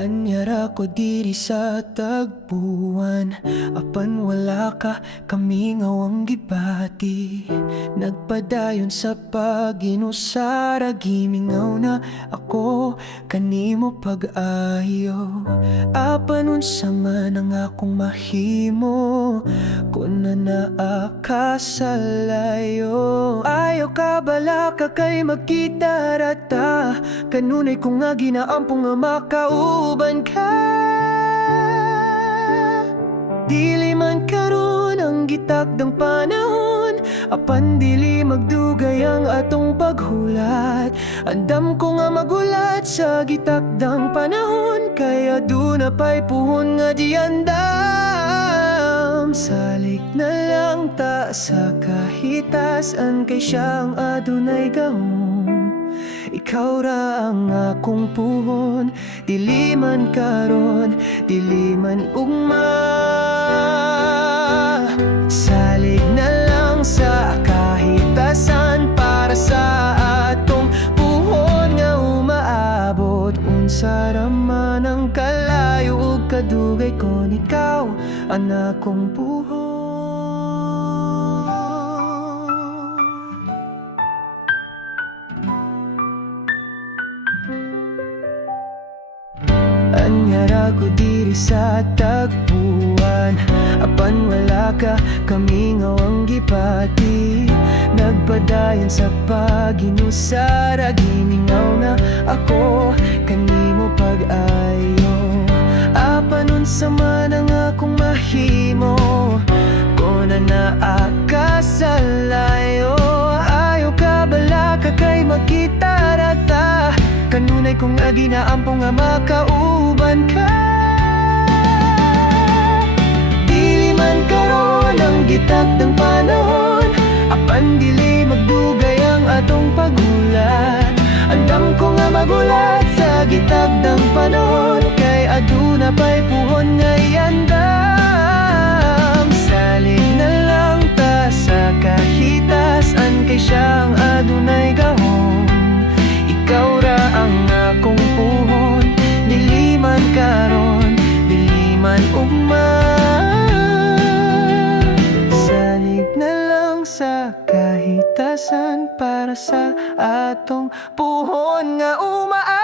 Anyara ko diri sa tagpuan, apan wala ka, kami ngawang gibati. Nagpadayon sa pag-inusara, gimingaw na ako kanimo pag-ayo. Apan unsa man ang akong mahimo, kung naa ka sa layo. Ayaw ka bala ka kay magkita rata, kanunay kung nga ginaampong nga makauban ka. Dili man karon ang gitakdang panahon, apan dili magdugay ang atong paghulat. Andam ko nga magulat sa gitakdang panahon, kaya duna pa'y puhon nga di andam. Salik na lang ta sa kahitasan, kay siyang adunay gahom. Ikaw ra ang akong puhon, dili man karon, dili man ugma. Salig na lang sa kahitasan, para sa atong puhon nga umaabot. Unsa ra man ang kalayo ug kadugay kon ikaw ang akong puhon. Anyara ko diri sa tagpuan, apan wala ka, kami ngawang gipati. Nagpadayon sa pag-inusara, gimingaw na ako kanimo pag-ayo. Apan unsa man ang akong mahimo, kung naa ka sa layo. Ayaw ka bala ka kay magkita rata, kanunay kung ginaampong nga makauban ka. Dili man karon ang gitakdang panahon, apan dili magdugay ang atong paghulat. Andam ko nga magulat sa gitakdang panahon, kay aduna pa'y puhon nga iandam. Salig na lang ta sa kahitasan, kay siyang adunay gahom. Ikaw ra ang akong puhon, dili man karon, dili man ugma. Salig na lang sa kahitasan, para sa atong puhon nga umaa.